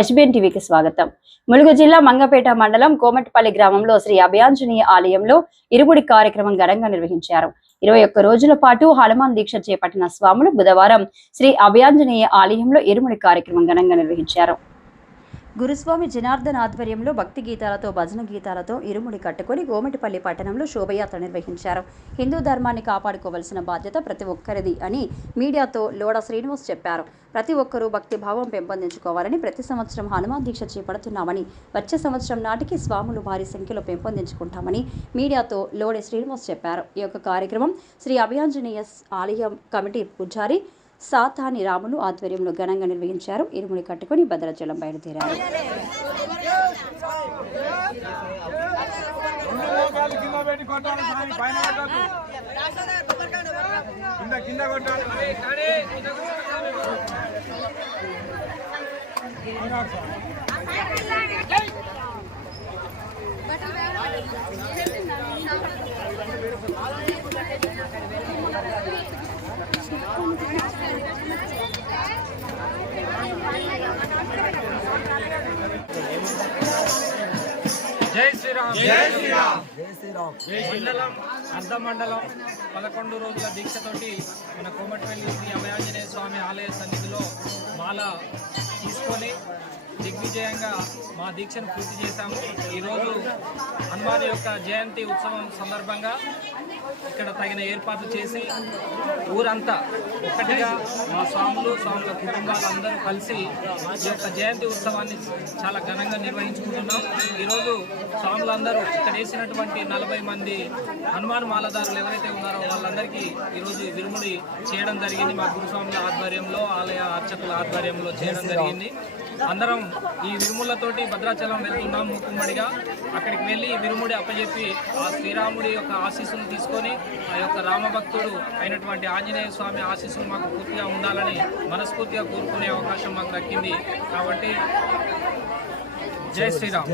HBN టీవీకి స్వాగతం. ములుగు జిల్లా మంగపేట మండలం కోమటిపల్లి గ్రామంలో శ్రీ అభయాంజనేయ ఆలయంలో ఇరుముడి కార్యక్రమం ఘనంగా నిర్వహించారు. 21 రోజుల పాటు హనుమాన్ దీక్ష చేపట్టిన స్వాములు బుధవారం శ్రీ అభయాంజనేయ ఆలయంలో ఇరుముడి కార్యక్రమం ఘనంగా నిర్వహించారు. గురుస్వామి జనార్దన్ ఆధ్వర్యంలో భక్తి గీతాలతో భజన గీతాలతో ఇరుముడి కట్టుకుని కోమటిపల్లి పట్టణంలో శోభయాత్ర నిర్వహించారు. హిందూ ధర్మాన్ని కాపాడుకోవాల్సిన బాధ్యత ప్రతి ఒక్కరిది అని మీడియాతో లోడ శ్రీనివాస్ చెప్పారు. ప్రతి ఒక్కరూ భక్తి భావం పెంపొందించుకోవాలని, ప్రతి సంవత్సరం హనుమాన్ దీక్ష చేపడుతున్నామని, వచ్చే సంవత్సరం నాటికి స్వాములు భారీ సంఖ్యలో పెంపొందించుకుంటామని మీడియాతో లోడే శ్రీనివాస్ చెప్పారు. ఈ యొక్క కార్యక్రమం శ్రీ అభయాంజనేయ ఆలయం కమిటీ పూజారి సాతాని రాములు ఆధ్వర్యంలో ఘనంగా నిర్వహించారు. ఇరుముడి కట్టుకుని భద్రాచలం బయలుదేరారు. జై శ్రీరామ్ జై శ్రీరామ్ జై శ్రీరామ్. మండలం అర్ధ మండలం 11 రోజుల దీక్షతోటి మన కోమటిపల్లి శ్రీ అభయాంజనేయ స్వామి ఆలయ సన్నిధిలో మాల తీసుకొని దిగ్విజయంగా మా దీక్షను పూర్తి చేశాము. ఈరోజు హనుమాన్ యొక్క జయంతి ఉత్సవం సందర్భంగా ఇక్కడ తగిన ఏర్పాట్లు చేసి ఊరంతా ఒక్కటిగా మా స్వాముల కుటుంబాలందరూ కలిసి ఈ యొక్క జయంతి ఉత్సవాన్ని చాలా ఘనంగా నిర్వహించుకుంటున్నాం. ఈరోజు స్వాములందరూ ఇక్కడ వేసినటువంటి 40 మంది హనుమాన్ మాలదారులు ఎవరైతే ఉన్నారో వాళ్ళందరికీ ఈరోజు విరుముడి చేయడం జరిగింది. మా గురుస్వాముల ఆధ్వర్యంలో, ఆలయ అర్చకుల ఆధ్వర్యంలో చేయడం జరిగింది. అందరం ఈ విరుములతోటి భద్రాచలం వెళ్తున్నాం మూకుమ్మడిగా. అక్కడికి వెళ్ళి విరుముడి అప్పచెప్పి ఆ శ్రీరాముడి యొక్క ఆశీస్సులు తీసుకొని ఆ యొక్క రామభక్తుడు అయినటువంటి ఆంజనేయ స్వామి ఆశీస్సులు మాకు పూర్తిగా ఉండాలని మనస్ఫూర్తిగా కోరుకునే అవకాశం మాకు దక్కింది. కాబట్టి జై శ్రీరామ్.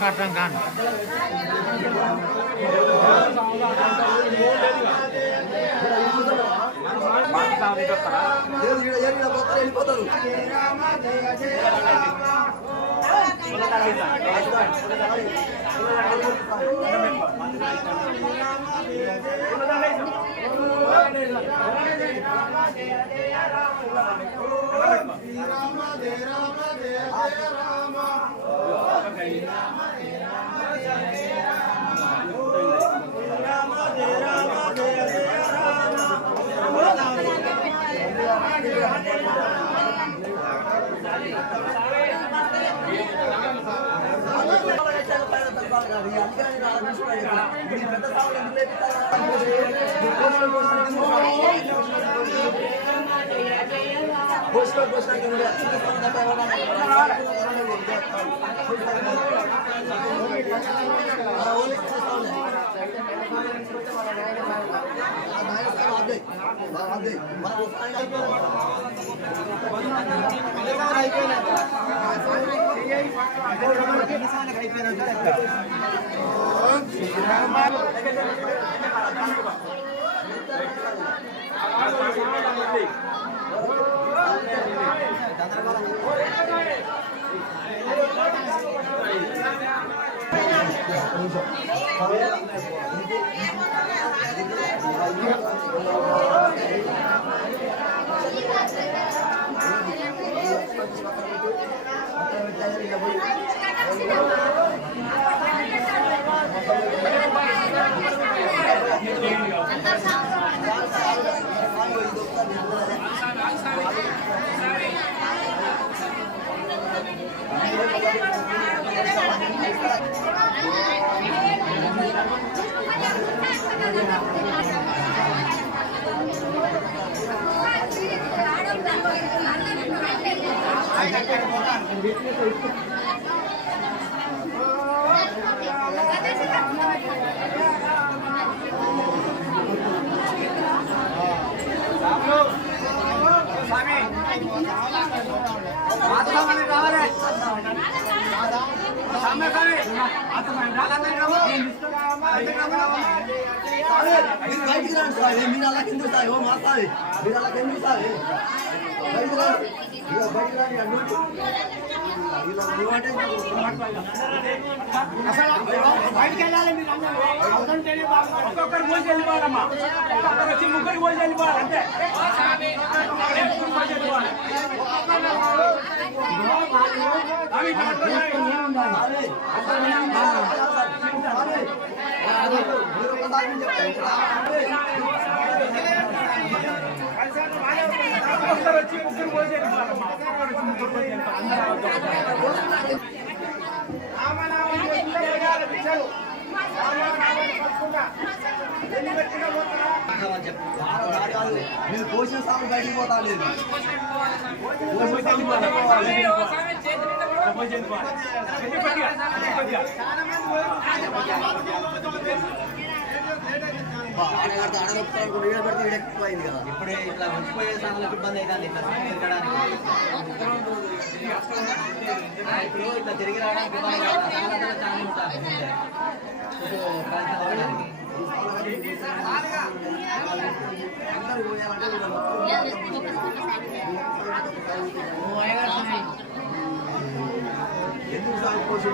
Kadang kan ఒక్కొక్కరు పోసి వెళ్ళిపోవాలమ్మా, ఒక్కొక్కరు వచ్చి ముగ్గురికి పోసి వెళ్ళిపోవాలి అంతే. ఒక్కొక్కరు వచ్చి ముగ్గురు పోసి వెళ్ళిపోవాలమ్మా, ఒక్కొక్కరు వచ్చి ముగ్గురు పోసి వెళ్ళిపోవాలి. మీరు పోసిన సాగు బయటికి పోతా లేదు. ఆడగొట్టుకోవాలనుకుంటే కదా ఇప్పుడే ఇట్లా వచ్చిపోయే సాగులకు ఇబ్బంది అవుతుంది. ఇప్పుడు ఇట్లా తిరిగి రావడానికి ఇబ్బంది చాలా ఉంటారు. ఎందుకు సాగుపోసి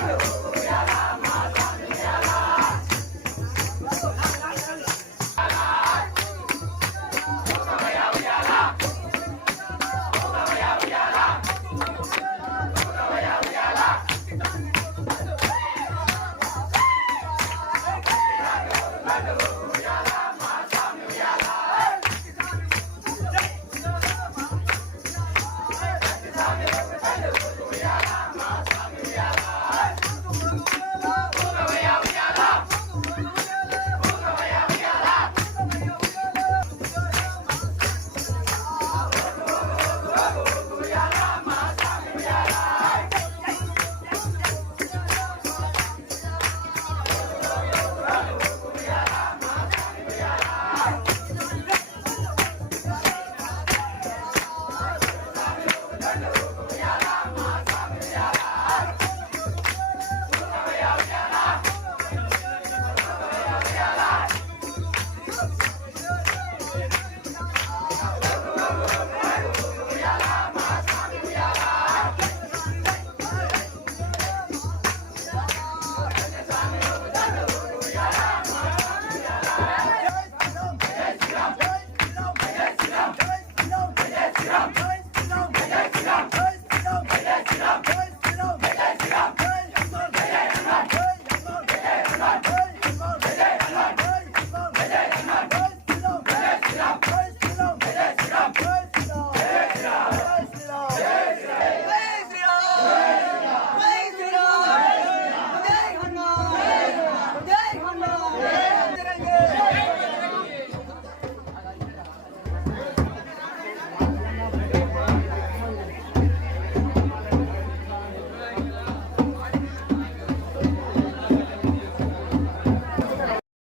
Go!